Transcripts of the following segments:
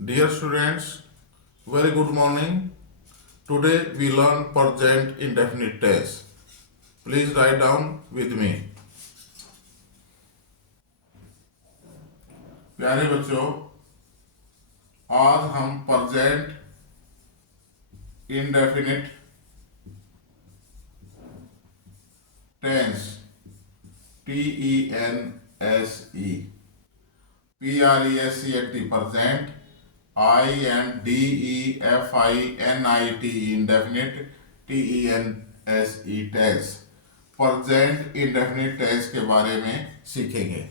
Dear students, very good morning. Today we learn present indefinite tense. Please write down with me. प्यारे बच्चों, आज हम present indefinite tense TENSE PRESENT present INDEFINIT indefinite TENSE tense present indefinite tense के बारे में सीखेंगे।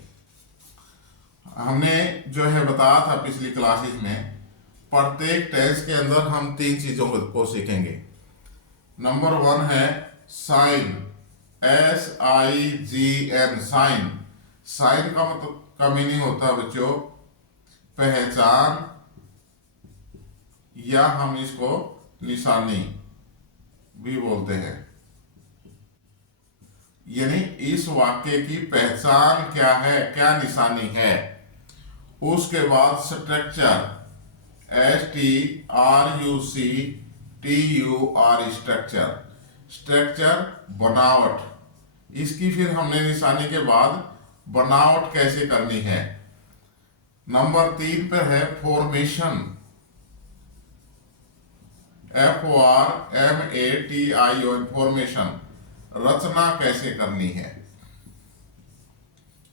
हमने जो है बताया था पिछली क्लासेस में, प्रत्येक टेंस के अंदर हम तीन चीजों को सीखेंगे। नंबर 1 है साइन, SIGN साइन। साइन का मतलब का मीनिंग होता है बच्चों पहचान, या हम इसको निशानी भी बोलते हैं। यानी इस वाक्य की पहचान क्या है, क्या निशानी है। उसके बाद स्ट्रक्चर, STRUCTUR स्ट्रक्चर, स्ट्रक्चर बनावट। इसकी फिर हमने निशानी के बाद बनावट कैसे करनी है। नंबर 3 पर है फॉर्मेशन, FORMATION फॉर्मेशन, रचना कैसे करनी है।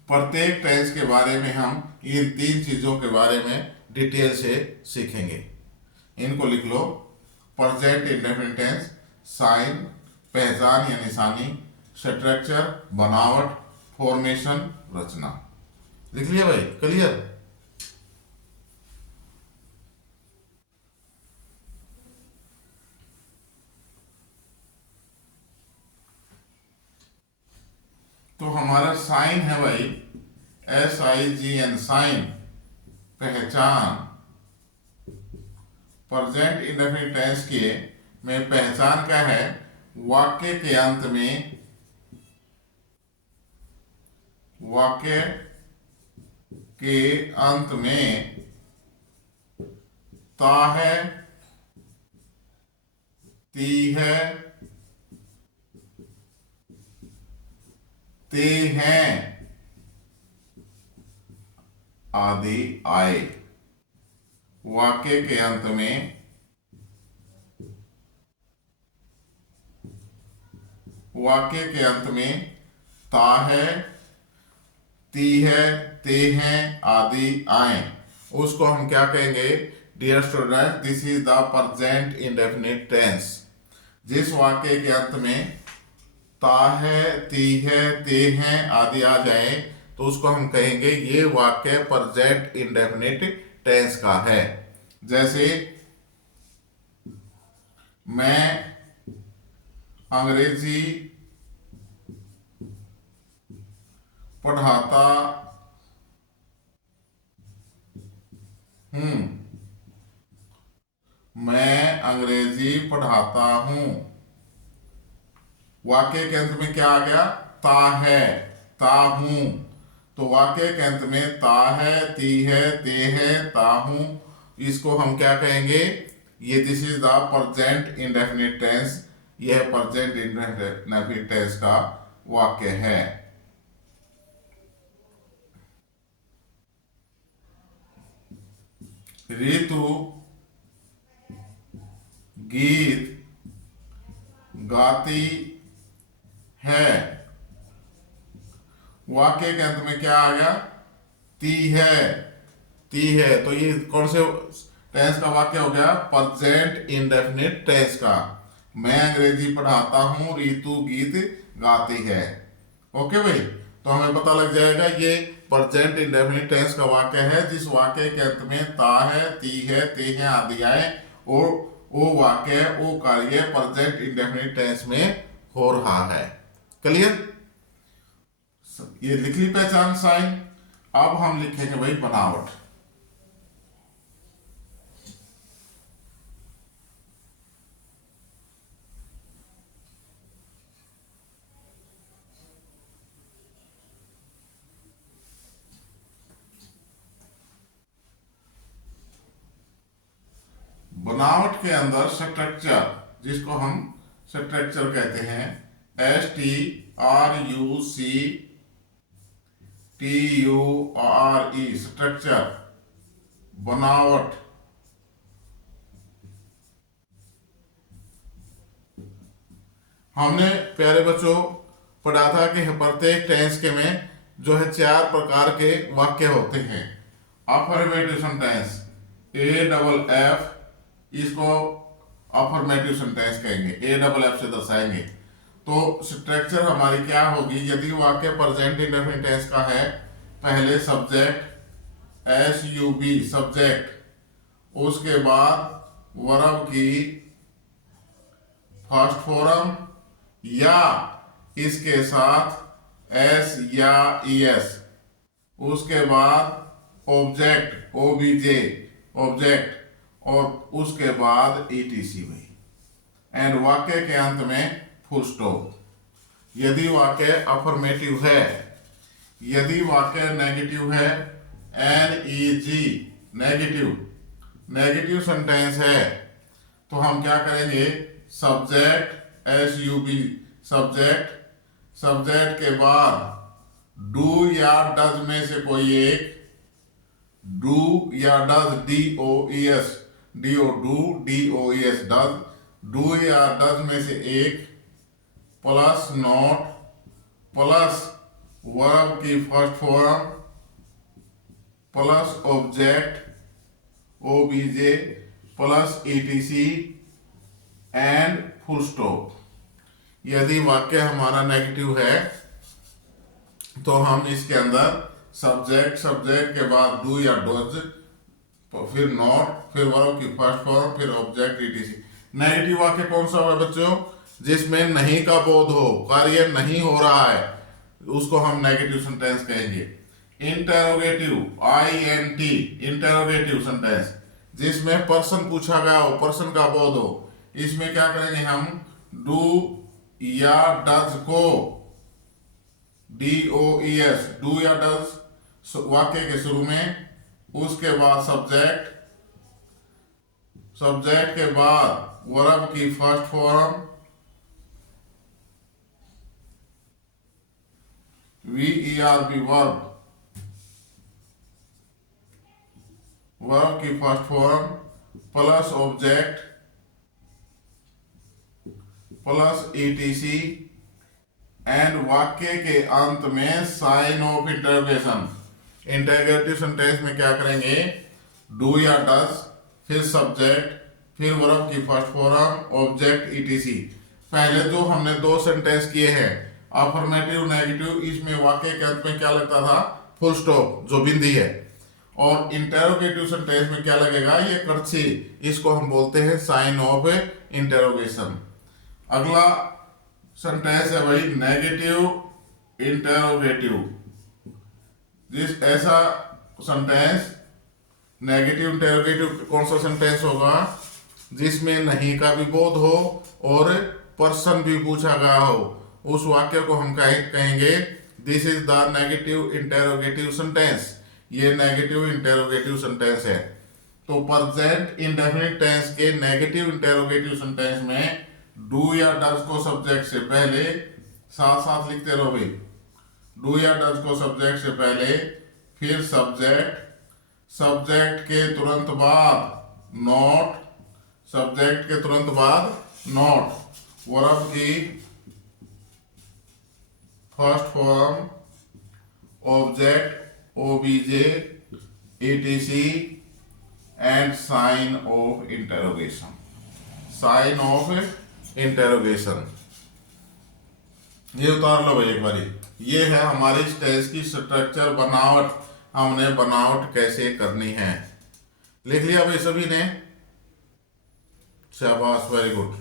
प्रत्येक टेंस के बारे में हम इन तीन चीजों के बारे में डिटेल से सीखेंगे। इनको लिख लो। प्रेजेंट इंडेफिनिट टेंस, साइन पहचान या निशानी, स्ट्रक्चर बनावट, फॉर्मेशन रचना। लिख लिया भाई? क्लियर? तो हमारा साइन है भाई SIGN साइन, पहचान। प्रेजेंट इंडेफिनिट टेंस के में पहचान क्या है? वाक्य के अंत में, वाक्य के अंत में ता है, ती है, ते हैं आदि आए। वाक्य के अंत में ता है, ती है, ते हैं आदि आए। उसको हम क्या कहेंगे? Dear student, this is the present indefinite tense. जिस वाक्य के अंत में ता है, ती है, ते हैं आदि आ जाए तो उसको हम कहेंगे ये वाक्य प्रेजेंट इंडेफिनिट टेंस का है। जैसे मैं अंग्रेजी पढ़ाता हूं, मैं अंग्रेजी पढ़ाता हूं। वाक्य के अंत में क्या आ गया? ता है, ता हूं। तो वाक्य के अंत में ता है, ती है, ते है, ता हूं, इसको हम क्या कहेंगे? ये this is the present indefinite tense. यह प्रेजेंट इंडेफिनिट टेंस का वाक्य है। ऋतु गीत गाती है। वाक्य के अंत में क्या आ गया? ती है, ती है। तो ये कौन से टेंस का वाक्य हो गया? प्रेजेंट इंडेफिनिट टेंस का। मैं अंग्रेजी पढ़ाता हूं, ऋतु गीत गाती है। ओके भाई, तो हमें पता लग जाएगा ये प्रेजेंट इंडेफिनिट टेंस का वाक्य है जिस वाक्य के अंत में ता है, ती है, ते है आदि आए और वो वाक्य, वो कार्य प्रेजेंट इंडेफिनिट टेंस में हो रहा है। क्लियर? ये लिख ली पहचान, साइन। अब हम लिखेंगे भाई बनावट। बनावट के अंदर स्ट्रक्चर, जिसको हम स्ट्रक्चर कहते हैं, STRUCTURE, स्ट्रक्चर, बनावट। हमने प्यारे बच्चों पढ़ा था कि प्रत्येक टेंस के में जो है 4 प्रकार के वाक्य होते हैं। अफर्मेटिव सेंटेंस, AFF, इसको अफर्मेटिव सेंटेंस कहेंगे, AFF से दर्शाएंगे। तो स्ट्रक्चर हमारी क्या होगी, यदि वाक्य प्रेजेंट इंडेफिनिट टेंस का है, पहले सब्जेक्ट SUB सब्जेक्ट, उसके बाद वर्ब की फर्स्ट फॉर्म या इसके साथ S या ES, उसके बाद ऑब्जेक्ट OBJ ऑब्जेक्ट, और उसके बाद ETC भाई, एंड वाक्य के अंत में फुल स्टॉप। यदि वाक्य अफर्मेटिव है, यदि वाक्य नेगेटिव है, NEG नेगेटिव, नेगेटिव सेंटेंस है, तो हम क्या करेंगे, सब्जेक्ट SUB सब्जेक्ट, सब्जेक्ट के बाद डू या डज में से कोई एक, डू या डज, DOES डज, डू या डज में से एक, प्लस नॉट, प्लस वर्ब की first form, plus object OBJ, plus ETC and full stop. यदि वाक्य हमारा नेगेटिव है तो हम इसके अंदर सब्जेक्ट, सब्जेक्ट के बाद डू या डज, फिर नॉट, फिर वर्ब की फर्स्ट फॉर्म, फिर ऑब्जेक्ट ETC। नेगेटिव वाक्य कौन सा है बच्चों, जिसमें नहीं का बोध हो, कार्य नहीं हो रहा है, उसको हम नेगेटिव सेंटेंस कहेंगे। इंटेरोगेटिव INT इंटेरोगेटिव सेंटेंस, जिसमें पर्सन पूछा गया हो, पर्सन का बोध हो, इसमें क्या करेंगे हम, डू या डज को DOES डू या डज वाक्य के शुरू में, उसके बाद सब्जेक्ट, सब्जेक्ट के बाद वर्ब की first form VERB verb, verb की first form, plus object, plus ETC and वाक्य के अंत में sign of interrogation. Interrogative sentence में क्या करेंगे, डू या डज, फिर सब्जेक्ट, फिर वर्ब की फर्स्ट फॉर्म, ऑब्जेक्ट ETC। पहले जो हमने 2 सेंटेंस किए हैं, अफर्मेटिव नेगेटिव, इसमें वाक्य के अंत में क्या लगता था, फुल स्टॉप जो बिंदी है। और इंटेरोगेटिव सेंटेंस में क्या लगेगा, ये कर्ची, इसको हम बोलते हैं साइन ऑफ इंटेरोगेशन। अगला सेंटेंस है भाई नेगेटिव इंटेरोगेटिव। जिस ऐसा सेंटेंस, नेगेटिव इंटेरोगेटिव कौन सा सेंटेंस होगा, जिसमें नहीं का भी बोध हो और पर्सन भी पूछा गया हो, उस वाक्य को हम कहेंगे this is the negative interrogative sentence. ये नेगेटिव इंटेरोगेटिव सेंटेंस है। तो प्रेजेंट इंडेफिनिट टेंस के नेगेटिव इंटेरोगेटिव सेंटेंस में डू या डज को सब्जेक्ट से पहले, साथ साथ लिखते रहो भाई, डू या डज को सब्जेक्ट से पहले, फिर सब्जेक्ट, सब्जेक्ट के तुरंत बाद नॉट, सब्जेक्ट के तुरंत बाद नॉट, वर्ब की first form, object OBJ ETC and sign of interrogation, sign of interrogation. ये उतार लो भाई एक बारी। ये है हमारी टेंस की स्ट्रक्चर, बनावट, हमने बनावट कैसे करनी है। लिख लिया भाई सभी ने, शाबाश, वेरी गुड।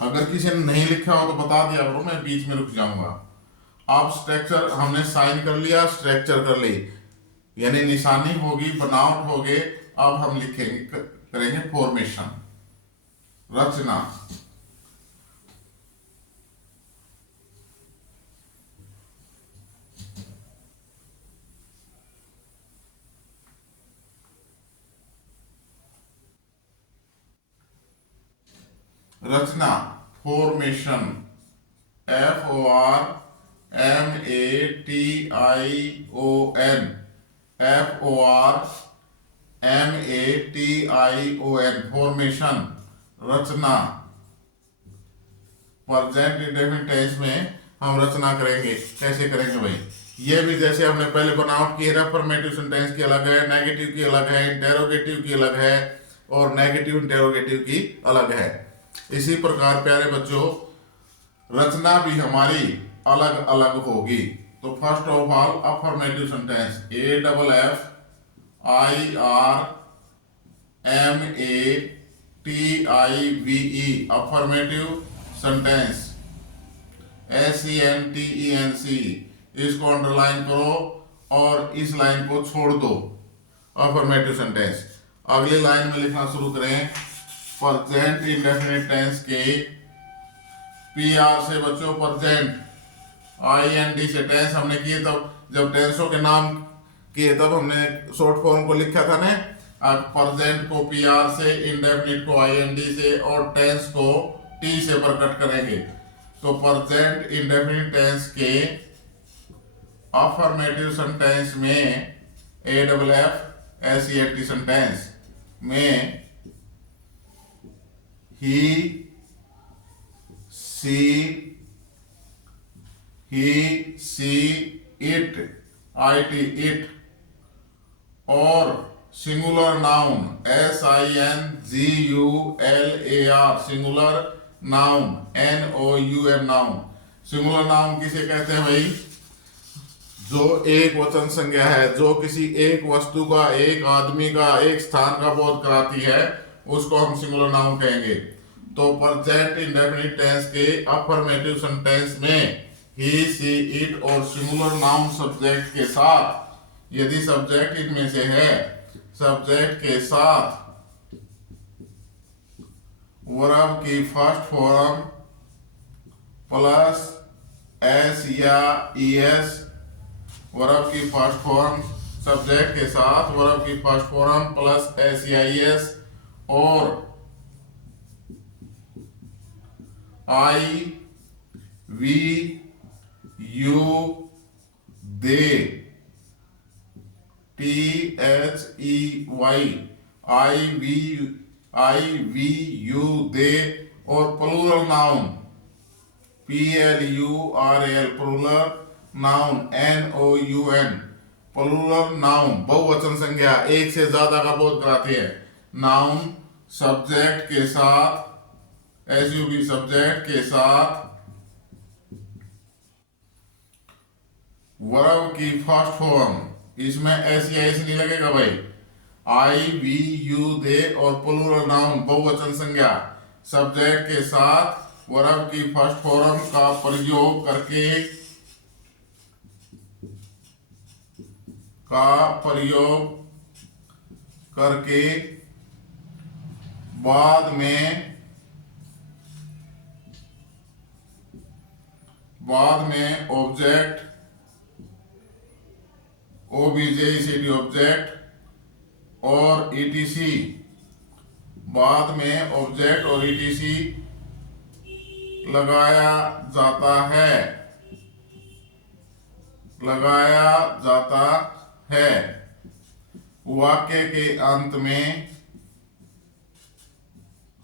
अगर किसी ने नहीं लिखा हो तो बता दिया करो, मैं बीच में रुक जाऊंगा। अब स्ट्रक्चर हमने साइन कर लिया, स्ट्रक्चर कर ली, यानी निशानी होगी, बनावट होगी। अब हम लिखेंगे, करेंगे फॉर्मेशन, रचना। रचना, फॉर्मेशन, FORMATION, FORMATION, फॉर्मेशन, रचना। प्रेजेंट इंडेफिनिट टेंस में हम रचना करेंगे। कैसे करेंगे भाई? ये भी जैसे हमने पहले बनावट की है, अफर्मेटिव सेंटेंस की अलग है, नेगेटिव की अलग है, इंटेरोगेटिव की अलग है और नेगेटिव इंटेरोगेटिव की अलग है। इसी प्रकार प्यारे बच्चों रचना भी हमारी अलग अलग होगी। तो first of all affirmative sentence, AFFIRMATIVE, affirmative sentence, SENTENC, इसको अंडरलाइन करो और इस लाइन को छोड़ दो। Affirmative sentence. अगली लाइन में लिखना शुरू करें। प्रेजेंट इंडेफिनिट टेंस के PR से बच्चों प्रेजेंट, IND से टेंस हमने किए तब, जब टेंसों के नाम किए तब हमने शॉर्ट फॉर्म को लिखा था ना। अब प्रेजेंट को PR से, इंडेफिनिट को IND से और टेंस को T से प्रकट करेंगे। तो प्रेजेंट इंडेफिनिट टेंस के अफर्मेटिव सेंटेंस में AFFSENT सेंटेंस में he, she, it, it और singular noun SINGULAR, singular noun, NOUN, noun. Singular noun किसे कहते हैं भाई? जो एक वचन संज्ञा है, जो किसी एक वस्तु का, एक आदमी का, एक स्थान का बोध कराती है, उसको हम सिंगुलर नाउन कहेंगे। तो प्रेजेंट इंडेफिनिट टेंस के अफर्मेटिव सेंटेंस में ही, सी, इट और सिंगुलर नाउन सब्जेक्ट के साथ, यदि सब्जेक्ट इनमें से है, सब्जेक्ट के साथ वर्ब की फर्स्ट फॉर्म प्लस S या ES, वर्ब की फर्स्ट फॉर्म सब्जेक्ट के साथ वर्ब की फर्स्ट फॉर्म प्लस S या ES और I, we, you, they, THEY, I, we, you, they और plural noun PLURAL, plural noun NOUN, plural noun बहुवचन संज्ञा, एक से ज्यादा का बोध कराती है। नाउन सब्जेक्ट के साथ, SUB सब्जेक्ट के साथ वर्ब की फर्स्ट फॉर्म, इसमें S या S नहीं लगेगा भाई। I, we, you, they और प्लूरल नाउन बहुवचन संज्ञा सब्जेक्ट के साथ वर्ब की फर्स्ट फॉर्म का प्रयोग करके बाद में ऑब्जेक्ट, OBJECT ऑब्जेक्ट और ETC, बाद में ऑब्जेक्ट और ETC लगाया जाता है। वाक्य के अंत में,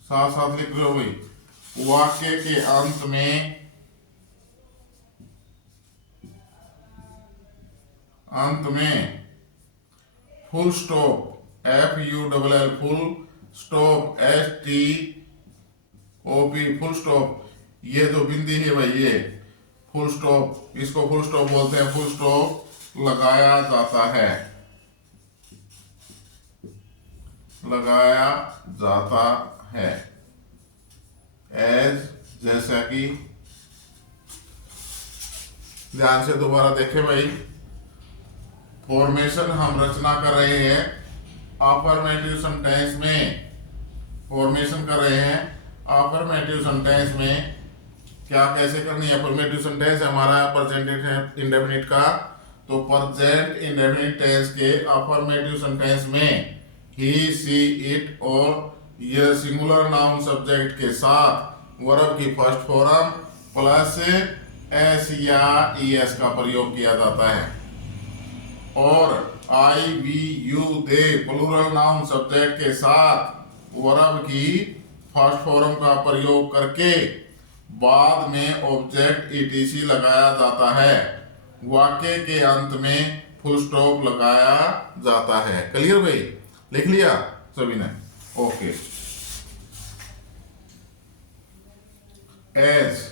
साथ साथ लिख लो भाई, वाक्य के अंत में full stop, FULL, full stop, STOP, full stop, ये जो बिंदी है भाई ये फुल स्टॉप, इसको फुल स्टॉप बोलते हैं। फुल स्टॉप लगाया जाता है एज, जैसा कि, ध्यान से दोबारा देखें भाई। फॉर्मेशन हम रचना कर रहे हैं अफर्मेटिव सेंटेंस में, फॉर्मेशन कर रहे हैं अफर्मेटिव सेंटेंस में। क्या कैसे करनी है? अफर्मेटिव सेंटेंस हमारा प्रेजेंट इंडेफिनिट का, तो प्रेजेंट इंडेफिनिट टेंस के अफर्मेटिव सेंटेंस में ही, सी, इट और ये सिंगुलर नाउन सब्जेक्ट के साथ वर्ब की फर्स्ट फॉर्म प्लस एस या ईएस का प्रयोग किया जाता है। और I we you they plural noun subject के साथ वर्ब की फर्स्ट फॉर्म का प्रयोग करके बाद में ऑब्जेक्ट ईटीसी लगाया जाता है। वाक्य के अंत में फुल स्टॉप लगाया जाता है। क्लियर भाई? लिख लिया सभी ने? ओके। एज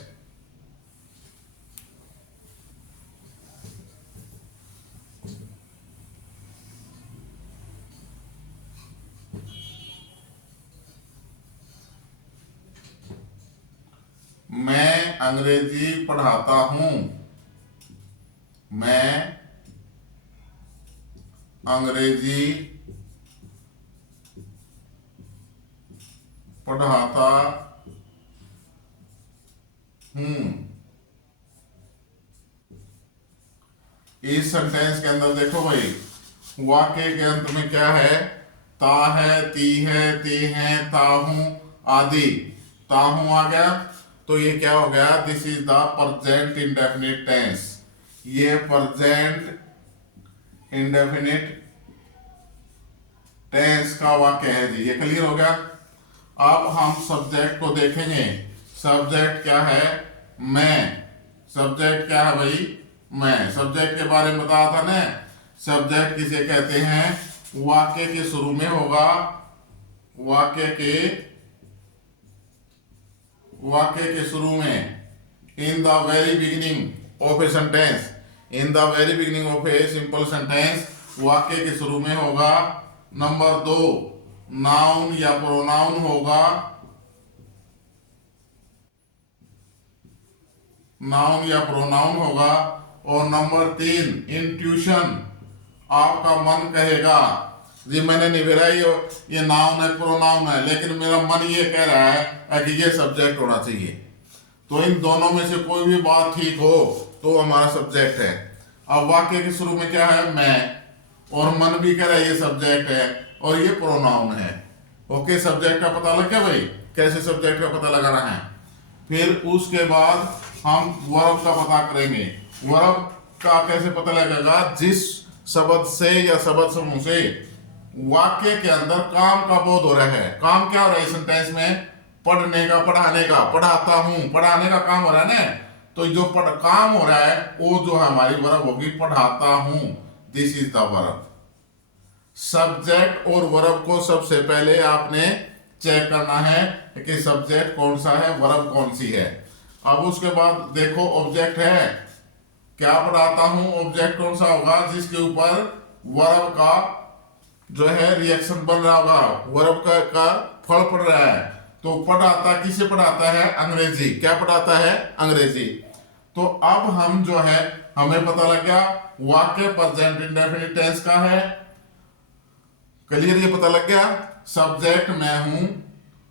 मैं अंग्रेजी पढ़ाता हूं। मैं अंग्रेजी पढ़ाता हूं। इस सेंटेंस के अंदर देखो भाई, वाक्य के अंत में क्या है? ता है, ती है, ते हैं, ताहूं आदि। ताहूं आ गया तो ये क्या हो गया? This is the present indefinite tense. ये प्रेजेंट इंडेफिनिट टेंस का वाक्य है जी। ये क्लियर हो गया? अब हम सब्जेक्ट को देखेंगे। सब्जेक्ट क्या है? मैं। सब्जेक्ट क्या है भाई? मैं। सब्जेक्ट के बारे में बताया था ना। सब्जेक्ट किसे कहते हैं? वाक्य के शुरू में होगा, वाक्य के शुरू में, in the very beginning of a sentence. In the very beginning of a simple sentence वाक्य के शुरू में होगा। नंबर 2 नाउन या प्रोनाउन होगा। नाउन या प्रोनाउन होगा। और नंबर 3 इंट्यूशन, आपका मन कहेगा जी मैंने निवेरा ये नाउन है, प्रोनाउन है, लेकिन मेरा मन ये कह रहा है कि ये सब्जेक्ट होना चाहिए। तो इन दोनों में से कोई भी बात ठीक हो तो हमारा सब्जेक्ट है। अब वाक्य के शुरू में क्या है? मैं। और मन भी कह रहा है ये सब्जेक्ट है, और ये प्रोनाउन है। ओके, सब्जेक्ट का पता लग गया भाई? कैसे सब्जेक्ट का पता लगाना है? फिर उसके बाद हम वर्ब का पता करेंगे। वर्ब का कैसे पता लगेगा? जिस शब्द से या शब्द समूह से वाक्य के अंदर काम का बोध हो रहा है। काम क्या हो रहा है इस सेंटेंस में? पढ़ने का, पढ़ाने का। पढ़ाता हूं, पढ़ाने का काम हो रहा है ना। तो जो काम हो रहा है वो जो हमारी वर्ब होगी पढ़ाता हूं। This is the verb. Subject और वर्ब को सबसे पहले आपने चेक करना है कि सब्जेक्ट कौन सा है, वर्ब कौन सी है। अब उसके बाद देखो ऑब्जेक्ट है। क्या पढ़ाता हूं? ऑब्जेक्ट कौन सा होगा? जिसके ऊपर वर्ब का जो है रिएक्शन बन रहा होगा, वर्ब का फल पड़ रहा है। तो पढ़ाता किसे पढ़ाता है? अंग्रेजी। क्या पढ़ाता है? अंग्रेजी। तो अब हम जो है हमें पता लग गया वाक्य प्रेजेंट इंडेफिनिट टेंस का है। क्लियर? ये पता लग गया। सब्जेक्ट मैं हूं,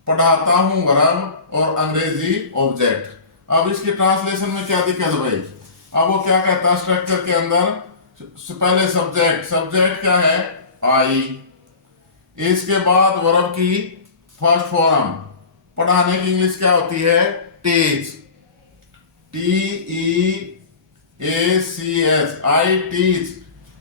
पढ़ाता हूं वर्ब, और अंग्रेजी ऑब्जेक्ट। अब इसकी ट्रांसलेशन में क्या दिक्कत है भाई? अब वो क्या कहता है स्ट्रक्चर के अंदर? पहले सब्जेक्ट। सब्जेक्ट क्या है? आई। इसके बाद वर्ब की फर्स्ट फॉर्म। पढ़ाने की इंग्लिश क्या होती है? टीच। TEACH। I teach.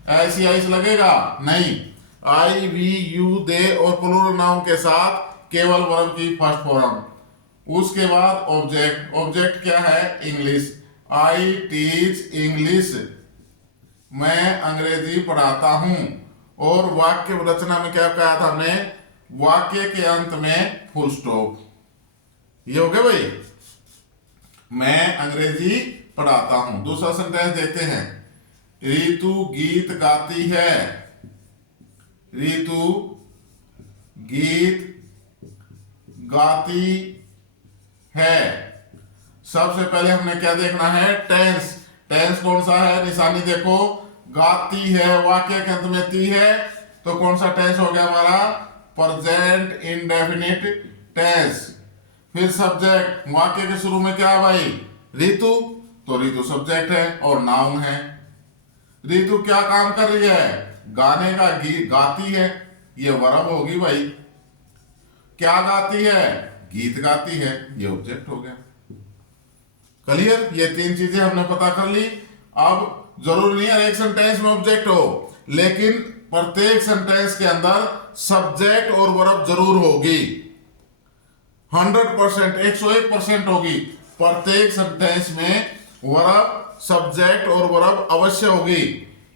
ऐसी आइस लगेगा? नहीं। आई वी यू दे और प्लूरल नाउन के साथ केवल वर्ब की फर्स्ट फॉर्म। उसके बाद ऑब्जेक्ट। ऑब्जेक्ट क्या है? इंग्लिश। I teach English. मैं अंग्रेजी पढ़ाता हूं। और वाक्य रचना में क्या कहा था हमने? वाक्य के अंत में फुल स्टॉप। ये हो गया भाई? मैं अंग्रेजी पढ़ाता हूं। दूसरा सेंटेंस देखते हैं। ऋतु गीत गाती है। ऋतु गीत गाती है। सबसे पहले हमने क्या देखना है? टेंस। टेंस कौन सा है? निशानी देखो, गाती है, वाक्य के अंत में ती है, तो कौन सा टेंस हो गया हमारा? Present indefinite tense. फिर सब्जेक्ट, वाक्य के शुरू में क्या है भाई? ऋतु। तो ऋतु सब्जेक्ट है और नाउन है। ऋतु क्या काम कर रही है? गाने का, गीत गाती है, ये वर्ब होगी भाई। क्या गाती है? गीत गाती है। ये ऑब्जेक्ट हो गया। क्लियर? ये तीन चीजें हमने पता कर ली। अब जरूरी नहीं है एक सेंटेंस में ऑब्जेक्ट हो, लेकिन प्रत्येक सेंटेंस के अंदर सब्जेक्ट और वर्ब जरूर होगी। 100%, 101% होगी। प्रत्येक सेंटेंस में वर्ब, सब्जेक्ट और वर्ब अवश्य होगी।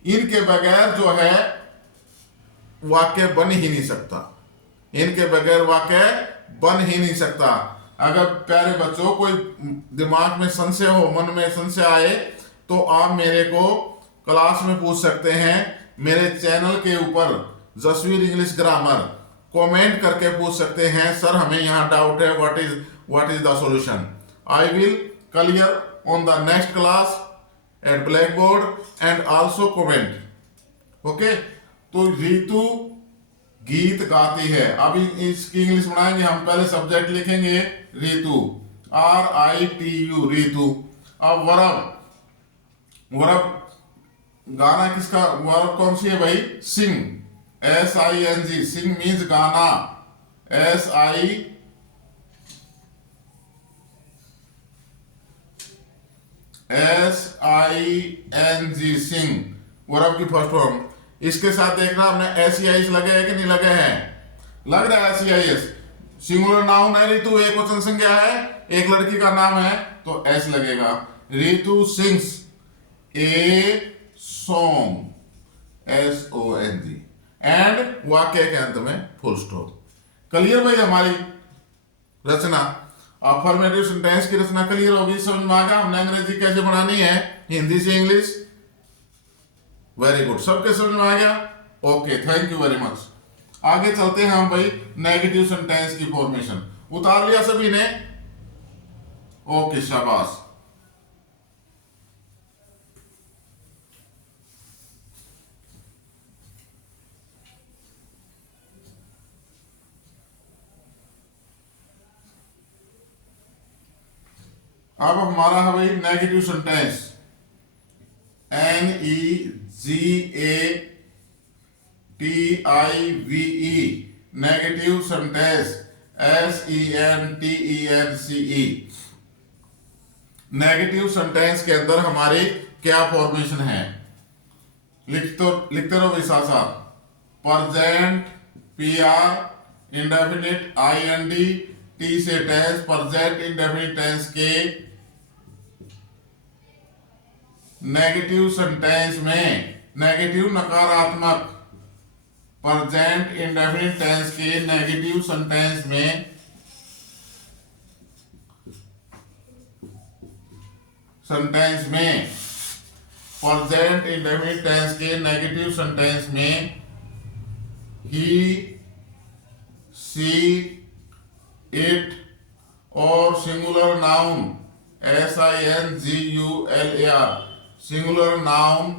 इनके बगैर जो है वाक्य बन ही नहीं सकता। इनके बगैर वाक्य बन ही नहीं सकता। अगर प्यारे बच्चों कोई दिमाग में संशय हो, मन में संशय आए, तो आप मेरे को क्लास में पूछ सकते हैं। मेरे चैनल के ऊपर जसवीर इंग्लिश ग्रामर कमेंट करके पूछ सकते हैं, सर हमें यहाँ डाउट है, what is the solution. I will clear on the next class at blackboard and also comment. Okay, तो रीतु गीत गाती है। अभी इसकी इंग्लिश बनाएंगे हम। पहले सब्जेक्ट लिखेंगे रीतु, RITU, रीतु। अब वर्ब, वर्ब गाना किसका, वर्ब कौन सी है भाई? सिंग, SING। सिंग मीन्स गाना, SING, सिंग वर्ब की फर्स्ट फॉर्म। इसके साथ देखना हमने SEIS लगे हैं कि नहीं लगे हैं? लग रहा है SEIS। सिंगुलर नाउन है रीतु, एक वचन संज्ञा है, एक लड़की का नाम है, तो S लगेगा। Ritu sings a song, SONG, and वाक्य के अंत में फुल स्टॉप। क्लियर भाई हमारी रचना? अफर्मेटिव सेंटेंस की रचना क्लियर होगी, समझ में आ गया हमने अंग्रेजी कैसे बनानी है, हिंदी से इंग्लिश। वेरी गुड, सबके समझ में आ गया? Okay, thank you very much. आगे चलते हैं हम भाई नेगेटिव सेंटेंस की फॉर्मेशन। उतार लिया सभी ने? ओके, शाबाश। अब हमारा है भाई negative sentence, NEGATIVE, negative sentence, SENTENCE। Negative sentence के अंदर हमारी क्या फॉर्मेशन है? लिखते रहो भाई साथ साथ। Present PR, indefinite IND, T से टेंस, प्रेजेंट इंडेफिनिट टेंस के नेगेटिव सेंटेंस में, नेगेटिव नकारात्मक, प्रेजेंट इंडेफिनिट टेंस के नेगेटिव सेंटेंस में प्रेजेंट इंडेफिनिट टेंस के नेगेटिव सेंटेंस में ही, सी, इट और singular noun SINGULAR, singular noun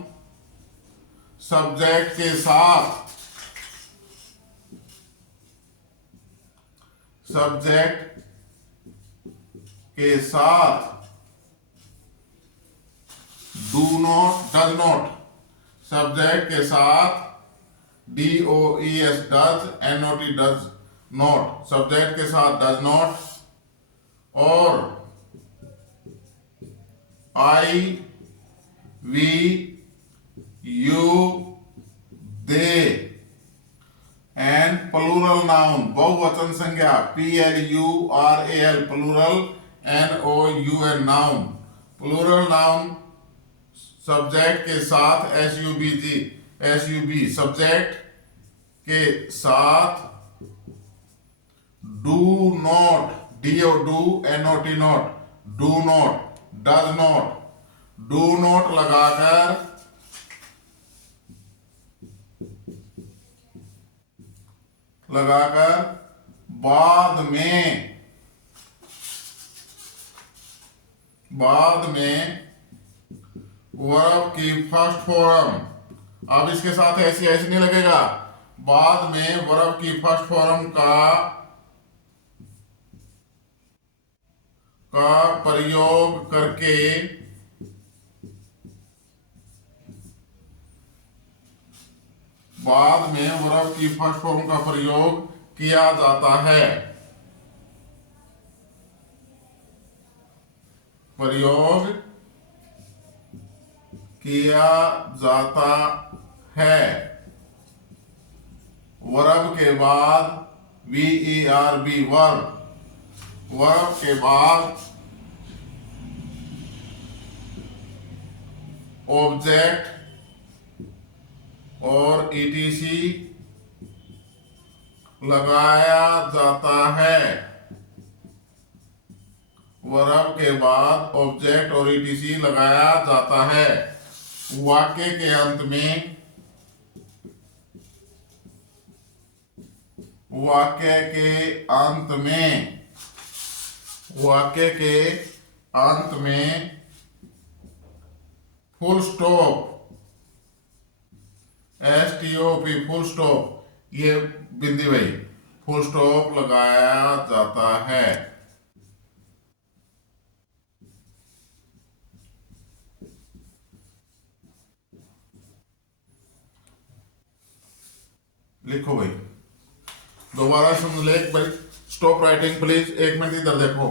subject के साथ, do not, does not, subject के साथ DOES, does, NOT, does not, subject के साथ डज नॉट, और I, we, you, they, and plural noun, बहुवचन संज्ञा, PLURAL, plural, NOUN, noun, plural noun subject के साथ SUB, सब्जेक्ट के साथ do not, DO, do, NOT, not, do not, does not, do not लगाकर बाद में वर्ब की फर्स्ट फॉर्म। अब इसके साथ ऐसी नहीं लगेगा। बाद में वर्ब की फर्स्ट फॉर्म का प्रयोग करके बाद में वर्ब की फर्स्ट फॉर्म का प्रयोग किया जाता है। प्रयोग किया जाता है। वर्ब के बाद VERB वर्ब, वर्ब के बाद ऑब्जेक्ट और ETC लगाया जाता है। वर्ब के बाद ऑब्जेक्ट और ETC लगाया जाता है। वाक्य के अंत में, वाक्य के अंत में, वाक्य के अंत में full stop, STOP full stop, ये बिंदी भाई फुल स्टॉप लगाया जाता है। लिखो भाई, दोबारा सुन ले एक बार। स्टॉप राइटिंग प्लीज, एक मिनट इधर देखो।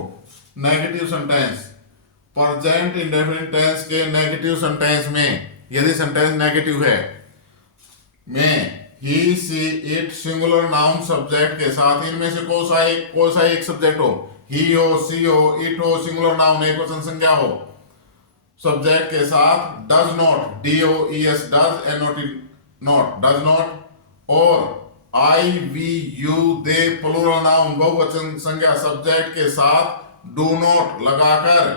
Negative sentence, present indefinite tense के नेगेटिव सेंटेंस में, यदि सेंटेंस नेगेटिव है, में he she it singular noun subject के साथ इनमें से कोई सा एक सब्जेक्ट हो, ही हो, सी हो, इट हो, सिंगुलर नाउन एक वचन संज्ञा हो, सब्जेक्ट के साथ does not, DOES does, NOT not, does not, और I, we, you, they plural noun बहुवचन संज्ञा सब्जेक्ट के साथ डू नॉट लगाकर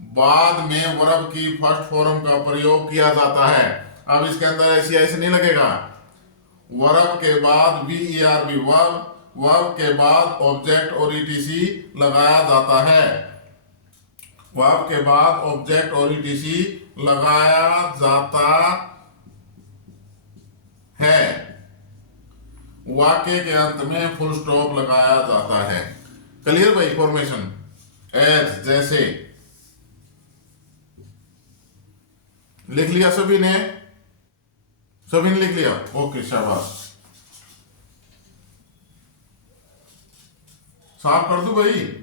बाद में वर्ब की फर्स्ट फॉर्म का प्रयोग किया जाता है। अब इसके अंदर ऐसे नहीं लगेगा। वर्ब के बाद VERB वर्ब, वर्ब के बाद ऑब्जेक्ट और ETC लगाया जाता है। वर्ब के बाद ऑब्जेक्ट और ETC लगाया जाता है। वाक्य के अंत में फुल स्टॉप लगाया जाता है। क्लियर भाई? फॉर्मेशन एज, जैसे। लिख लिया सभी ने? सभी ने लिख लिया? ओके, शाबाश। साफ कर दूं भाई?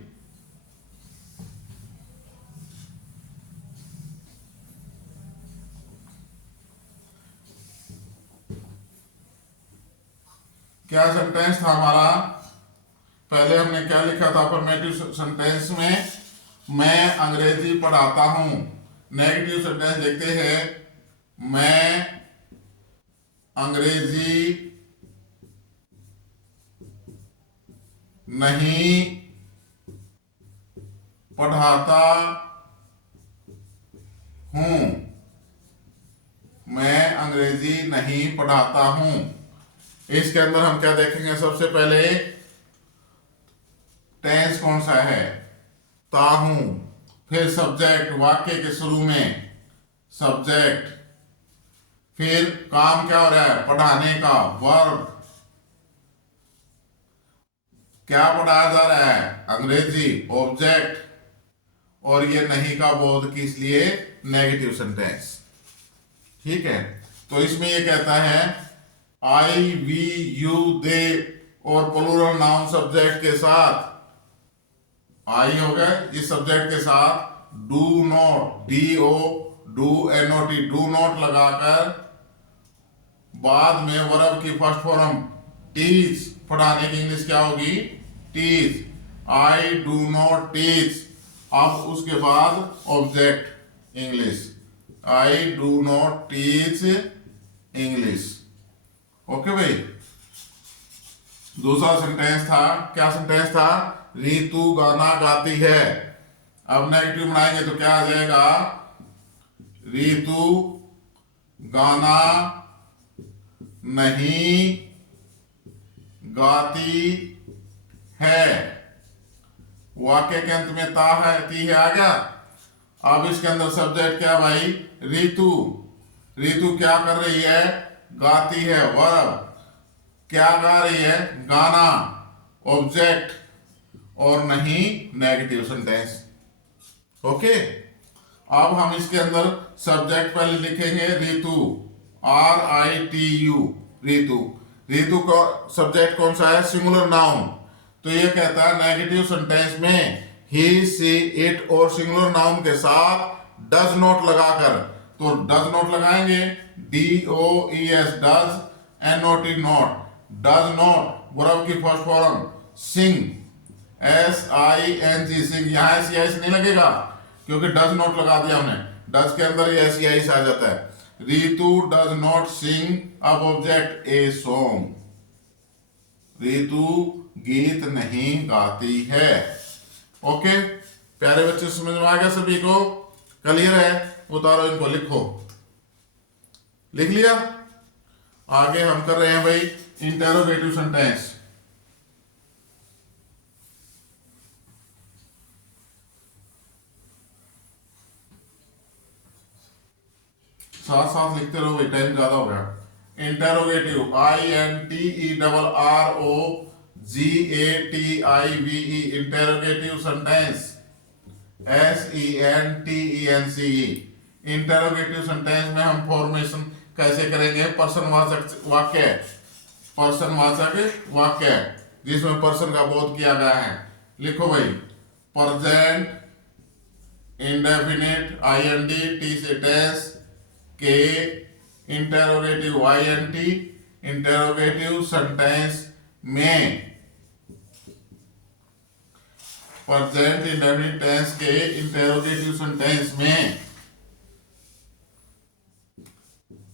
क्या सेंटेंस था हमारा? पहले हमने क्या लिखा था अफर्मेटिव सेंटेंस में? मैं अंग्रेजी पढ़ाता हूं। नेगेटिव सेंटेंस लिखते हैं मैं अंग्रेजी नहीं पढ़ाता हूं। मैं अंग्रेजी नहीं पढ़ाता हूं। इसके अंदर हम क्या देखेंगे? सबसे पहले टेंस कौन सा है? ता हूं। फिर सब्जेक्ट, वाक्य के शुरू में सब्जेक्ट। फिर काम क्या हो रहा है? पढ़ाने का, वर्ब। क्या पढ़ाया जा रहा है? अंग्रेजी, ऑब्जेक्ट। और ये नहीं का बोध किस लिए? Negative sentence. ठीक है, तो इसमें ये कहता है I, we, you, they और प्लूरल नाउन सब्जेक्ट के साथ I हो गया, इस सब्जेक्ट के साथ do not, DO, do, NOT, do not लगाकर बाद में वर्ब की फर्स्ट फॉर्म टीच, पढ़ाने की इंग्लिश क्या होगी? Teach. I do not teach। अब उसके बाद object English, I do not teach English. Okay भाई? दूसरा सेंटेंस था, क्या सेंटेंस था? रीतू गाना गाती है। अब नेगेटिव बनाएंगे तो क्या आ जाएगा? रीतू गाना नहीं गाती है। वाक्य के अंत में ता है, ती है, आ गया। अब इसके अंदर सब्जेक्ट क्या भाई? रीतू। रीतू क्या कर रही है? गाती है, वर्ब। क्या गा रही है? गाना, ऑब्जेक्ट। और नहीं नेगेटिव सेंटेंस। ओके, अब हम इसके अंदर सब्जेक्ट पहले लिखेंगे रीतू, RITU, रीतू। रीतु का सब्जेक्ट कौन सा है? Singular noun. तो ये कहता है नेगेटिव सेंटेंस में ही सी इट और सिंगुलर नाउन के साथ डज नॉट लगाकर, तो डज नॉट लगाएंगे, DOES does, NOT not, does not verb की फर्स्ट फॉर्म, सिंग SING सिंग, यहां SEIS नहीं लगेगा क्योंकि डज नॉट लगा दिया हमने, डज के अंदर ये SEIS आ जाता है। रितु डज नॉट सिंग अब ऑब्जेक्ट ए सॉन्ग, रितु गीत नहीं गाती है। ओके प्यारे बच्चे, समझ में आ गया सभी को? क्लियर है? उतारो इनको, लिखो, लिख लिया? आगे हम कर रहे हैं भाई इंटेरोगेटिव सेंटेंस। साथ साथ लिखते रहो भाई, टाइम ज्यादा हो गया। Interrogative INTERROGATIVE, interrogative sentence SENTENCE। Interrogative sentence में हम फॉर्मेशन कैसे करेंगे? पर्सनवाचक वाक्य, पर्सनवाचक वाक्य जिसमें पर्सन का बोध किया गया है। लिखो भाई, प्रेजेंट इंडेफिनिट IND T से टेंस के इंटेरोगेटिव INT इंटेरोगेटिव सेंटेंस में, प्रेजेंट इंडेफिनिट टेंस के इंटेरोगेटिव सेंटेंस में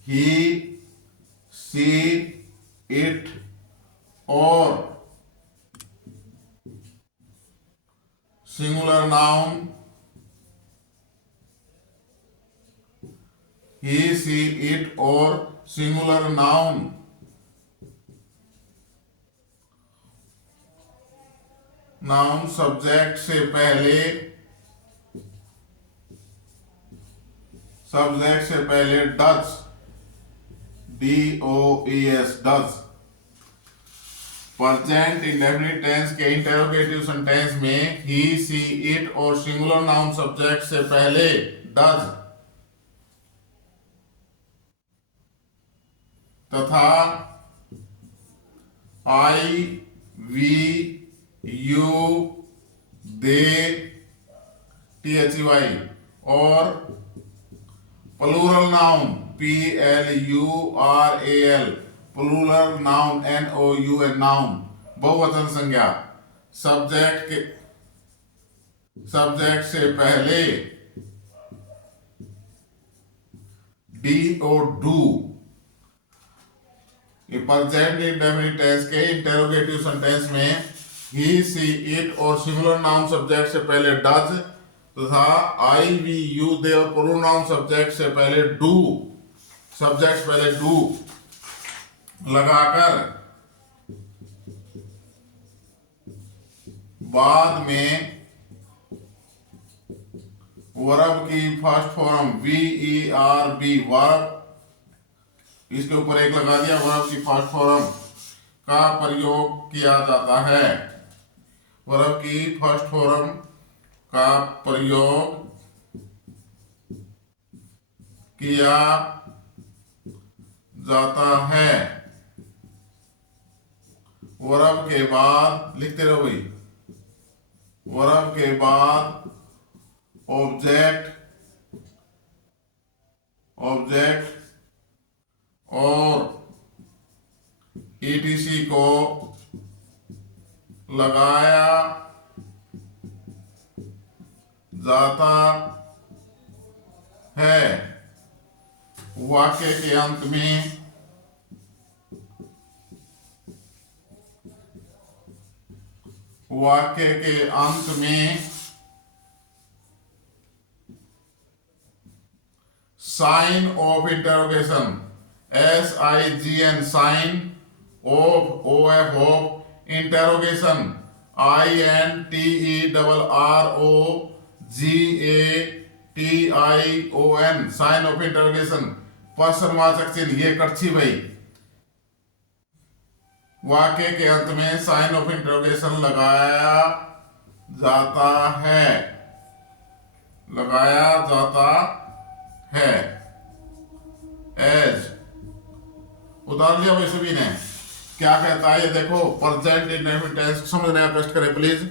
ही सी इट और singular noun, he she it और सिंगुलर नाउन नाउन सब्जेक्ट से पहले, सब्जेक्ट से पहले does, DOES does. Present indefinite tense के इंटेरोगेटिव सेंटेंस में ही सी इट और सिंगुलर नाउन सब्जेक्ट से पहले डज तथा I we you they THEY और plural noun PLURAL, plural noun NOUN, noun बहुवचन संज्ञा सब्जेक्ट से पहले डी और डू। प्रेजेंट इंडेफिनिट टेंस के इंटेरोगेटिव सेंटेंस में ही सी इट और सिंगुलर नाउन सब्जेक्ट से पहले डज तथा I we you they और प्लूरल नाउन सब्जेक्ट से पहले डू, सब्जेक्ट से पहले डू लगाकर बाद में वर्ब की फर्स्ट फॉर्म VERB वर्ब, इसके ऊपर एक लगा दिया, वर्ब की फर्स्ट फॉर्म का प्रयोग किया जाता है, वर्ब की फर्स्ट फॉर्म का प्रयोग किया जाता है। वर्ब के बाद लिखते रहो भाई, वर्ब के बाद ऑब्जेक्ट और ETC को लगाया जाता है। वाक्य के अंत में sign of interrogation SIGN, sign of OF of interrogation INTERROGATION, sign of interrogation पर्सनवाचक चिन्ह, ये कड़छी भाई। वाक्य के अंत में साइन ऑफ इंटरोगेशन लगाया जाता है, एज उतार लिया भाई सभी ने। क्या कहता है ये देखो, प्रेजेंट इंडेफिनिट टेंस समझने का कष्ट करें प्लीज।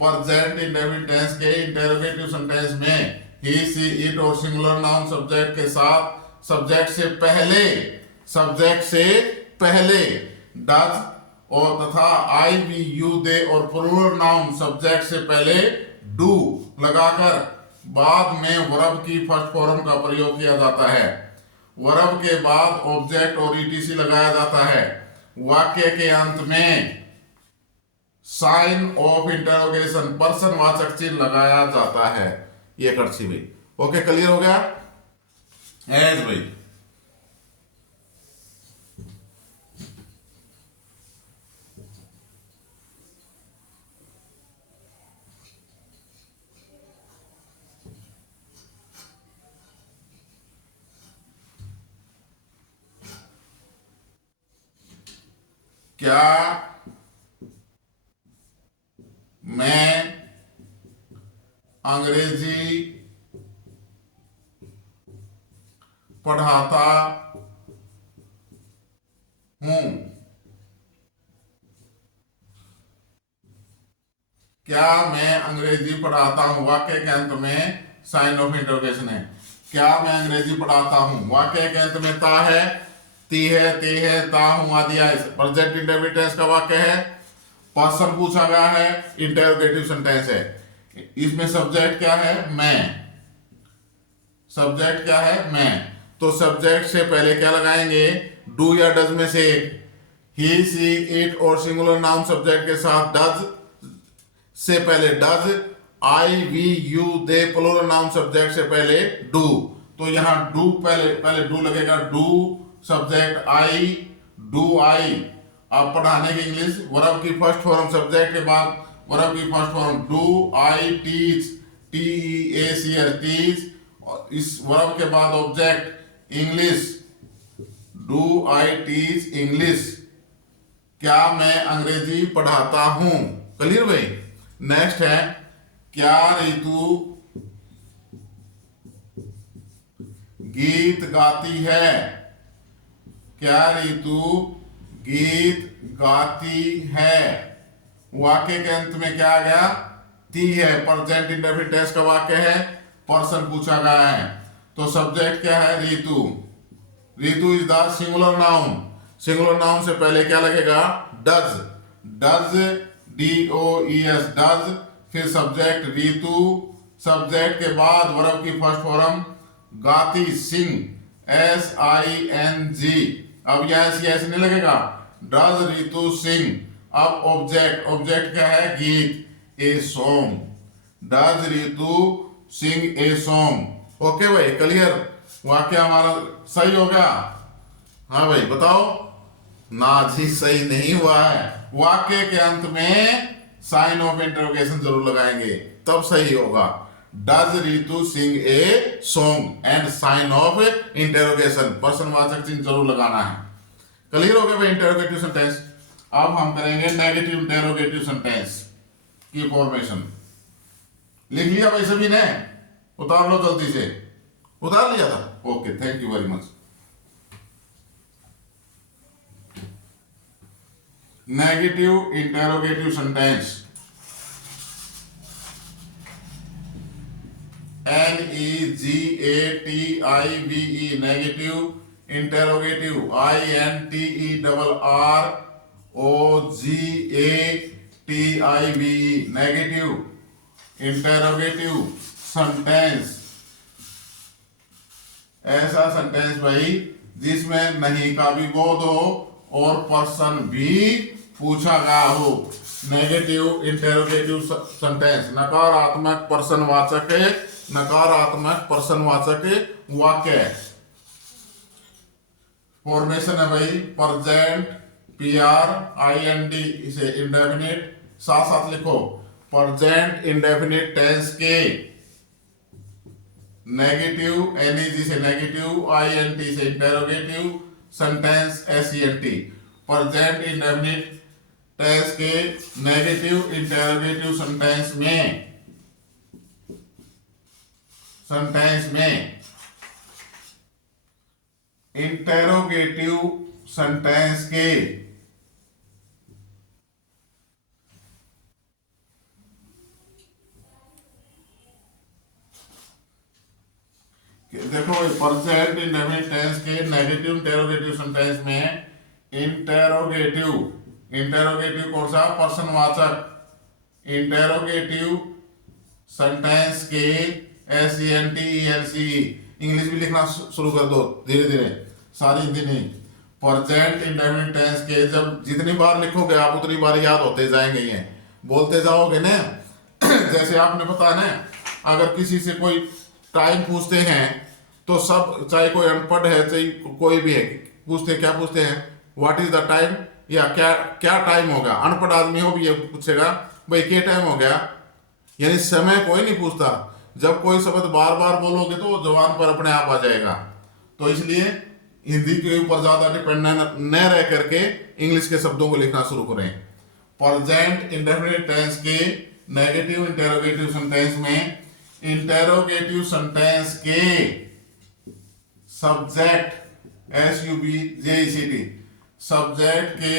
प्रेजेंट इंडेफिनिट टेंस के इंटेरोगेटिव सेंटेंस में ही सी इट और सिंगुलर नाउन सब्जेक्ट के साथ सब्जेक्ट से पहले डज और तथा आई वी यू दे और प्लूरल नाउन सब्जेक्ट से पहले डू लगाकर बाद में वर्ब की फर्स्ट फॉर्म का प्रयोग किया जाता है। वर्ब के बाद ऑब्जेक्ट और ईटीसी लगाया जाता है। वाक्य के अंत में साइन ऑफ इंटरोगेशन पर्सनवाचक चिन्ह लगाया जाता है। ये कर्सी भाई ओके, क्लियर हो गया एज भाई। क्या मैं अंग्रेजी पढ़ाता हूं? क्या मैं अंग्रेजी पढ़ाता हूं? वाक्य के अंत में साइन ऑफ इंटरोगेशन है। क्या मैं अंग्रेजी पढ़ाता हूं? वाक्य के अंत में ता है, ती है, ते है, ता हूं आदि है। प्रेजेंट इंडेफिनिट टेंस का वाक्य है। पर्सन पूछा गया है, इंटरोगेटिव सेंटेंस है। इसमें सब्जेक्ट क्या है? मैं। सब्जेक्ट क्या है? मैं। तो सब्जेक्ट से पहले क्या लगाएंगे? डू या डज में से एक। ही सी इट और सिंगुलर नाउन सब्जेक्ट के साथ डज से पहले does, I we you they plural noun subject से पहले डू। तो यहां डू पहले डू लगेगा। Do subject I, do I. अब पढ़ाने की इंग्लिश वर्ब की फर्स्ट फॉर्म सब्जेक्ट के बाद वर्ब की first form do I teach, T A C S teach. इस वर्ब के बाद object English, do I teach English. क्या मैं अंग्रेजी पढ़ाता हूं? क्लियर भाई। नेक्स्ट है, क्या रितु गीत गाती है? क्या रितु गीत गाती है? वाक्य के अंत में क्या आ गया? ती है। प्रेजेंट इंडेफिनिट टेंस का वाक्य है। पर्सन पूछा गया है। तो सब्जेक्ट क्या है? Ritu. Ritu is the singular noun. Singular noun से पहले क्या लगेगा? Does. Does, D O E S, does. फिर सब्जेक्ट रितु। सब्जेक्ट के बाद वर्ब की फर्स्ट फॉर्म गाती, सिंग, एस आई एन जी। अब यह ऐसे नहीं लगेगा। Does Ritu sing. अब ऑब्जेक्ट क्या है? गीत, a song. Does Ritu sing a song. Okay भाई, क्लियर। वाक्य हमारा सही हो गया। हाँ भाई बताओ। ना जी, सही नहीं हुआ है। वाक्य के अंत में साइन ऑफ इंटरोगेशन जरूर लगाएंगे, तब सही होगा। Does Ritu sing a song and sign of interrogation पर्सनवाचक चिन्ह जरूर लगाना है। क्लियर हो गया भाई इंटरोगेटिव सेंटेंस। अब हम करेंगे नेगेटिव इंटरोगेटिव सेंटेंस की फॉर्मेशन। लिख लिया भाई सभी ने? उतार लो जल्दी से। उतार लिया था? Okay, thank you very much. Negative interrogative sentence, NEGATIVE, negative interrogative, INTERROGATIVE, negative interrogative sentence. ऐसा सेंटेंस भाई जिसमें नहीं का भी बोध हो और पर्सन भी पूछा गया हो। नेगेटिव इंटरोगेटिव सेंटेंस नकारात्मक पर्सनवाचक, नकारात्मक पर्सनवाचक वाक्य। फॉर्मेशन है भाई प्रेजेंट, PRINT इसे इंडेफिनिट, साथ साथ लिखो। प्रेजेंट इंडेफिनिट टेंस के नेगेटिव, NEG से नेगेटिव, INT से interrogative sentence, SENT। Present indefinite tense के नेगेटिव इंटरोगेटिव सेंटेंस में इंटरोगेटिव सेंटेंस के देखो प्रेजेंट इंडेफिनिट टेंस के नेगेटिव इंटेरोगेटिव सेंटेंस में इंटेरोगेटिव इंटेरोगेटिव कौन सा प्रश्नवाचक इंटेरोगेटिव सेंटेंस के SENTENCE इंग्लिश भी लिखना शुरू कर दो धीरे धीरे, सारी हिंदी नहीं। प्रेजेंट इंडेफिनिट टेंस के जब जितनी बार लिखोगे आप उतनी बार याद होते जाएंगे, ये बोलते जाओगे ना। जैसे आपने पता ना, अगर किसी से कोई टाइम पूछते हैं तो सब, चाहे कोई अनपढ़ है चाहे कोई भी है, पूछते क्या पूछते हैं, व्हाट इज द टाइम, या क्या क्या टाइम हो गया। अनपढ़ आदमी हो भी ये पूछेगा भाई क्या टाइम हो गया, यानी समय कोई नहीं पूछता। जब कोई शब्द बार बार बोलोगे तो जबान पर अपने आप आ जाएगा। तो इसलिए हिंदी के ऊपर ज्यादा डिपेंडेंट न रह करके इंग्लिश के शब्दों को लिखना शुरू करें। प्रेजेंट इंडेफिनिट टेंस के नेगेटिव इंटेरोगेटिव सेंटेंस में इंटेरोगेटिव सेंटेंस के सब्जेक्ट SUBJECT सब्जेक्ट के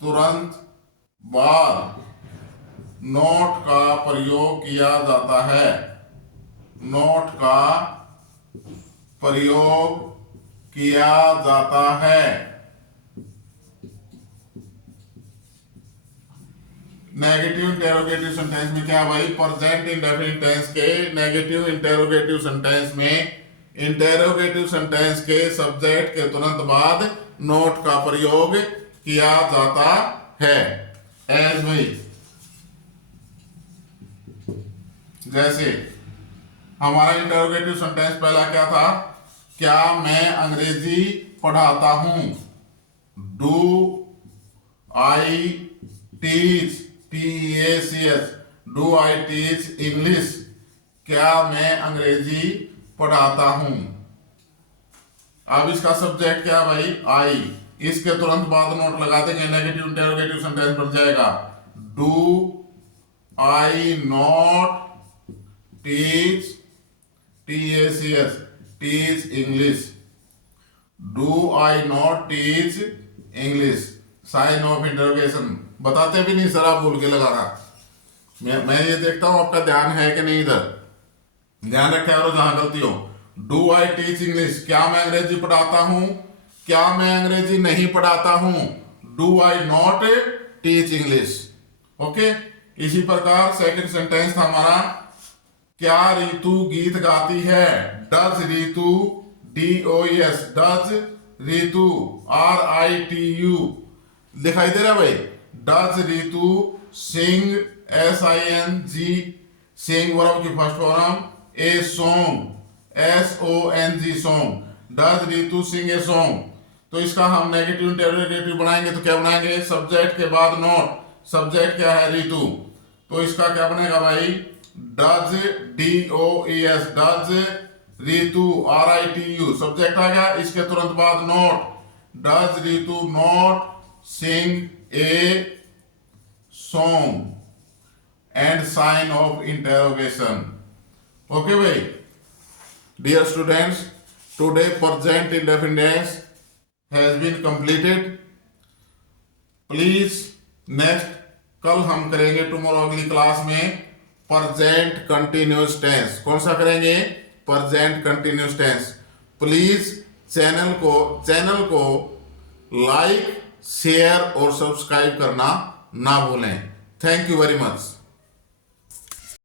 तुरंत बाद नोट का प्रयोग किया जाता है। नोट का प्रयोग किया जाता है। नेगेटिव इंटेरोगेटिव सेंटेंस में क्या भाई, प्रेजेंट इंडेफिनिट टेंस के नेगेटिव इंटेरोगेटिव सेंटेंस में इंटेरोगेटिव सेंटेंस के सब्जेक्ट के तुरंत बाद नोट का प्रयोग किया जाता है। एज भाई, जैसे हमारा इंटेरोगेटिव सेंटेंस पहला क्या था, क्या मैं अंग्रेजी पढ़ाता हूं। Do I teach, TEACH, do I teach English, क्या मैं अंग्रेजी पढ़ाता हूं। अब इसका सब्जेक्ट क्या भाई, आई, इसके तुरंत बाद नोट लगा देंगे, नेगेटिव इंटेरोगेटिव सेंटेंस बन जाएगा। Do I not teach, TEACH, teach English. Do I not teach English, sign of interrogation. बताते भी नहीं सर, आप भूल के लगा रहा। मैं ये देखता हूं आपका ध्यान है कि नहीं, इधर ध्यान रखे और जहां गलती हो। डू आई टीच इंग्लिश, क्या मैं अंग्रेजी पढ़ाता हूं, क्या मैं अंग्रेजी नहीं पढ़ाता हूं। Do I not teach English. Okay, इसी प्रकार सेकंड सेंटेंस था हमारा, क्या रीतु गीत गाती है। Does Ritu, DOES, does Ritu, RITU दिखाई दे रहा भाई। Does Ritu sing, SING, sing verb की first form, a song, SONG song. Does Ritu sing a song. तो इसका हम नेगेटिव इंटेरोगेटिव बनाएंगे तो क्या बनाएंगे, सब्जेक्ट के बाद नोट। सब्जेक्ट क्या है, रीतु, तो इसका क्या बनेगा भाई, does, DOES, does Ritu, RITU, subject आ गया, इसके तुरंत बाद not. Does Ritu not sing a song, and sign of interrogation. Okay भाई, dear students, today present indefinite has been completed. Please next कल हम करेंगे, टुमारो अगली क्लास में, प्रेजेंट कंटिन्यूअस टेंस। कौन सा करेंगे, present continuous tense. Please channel को लाइक, शेयर और सब्सक्राइब करना ना भूलें। Thank you very much.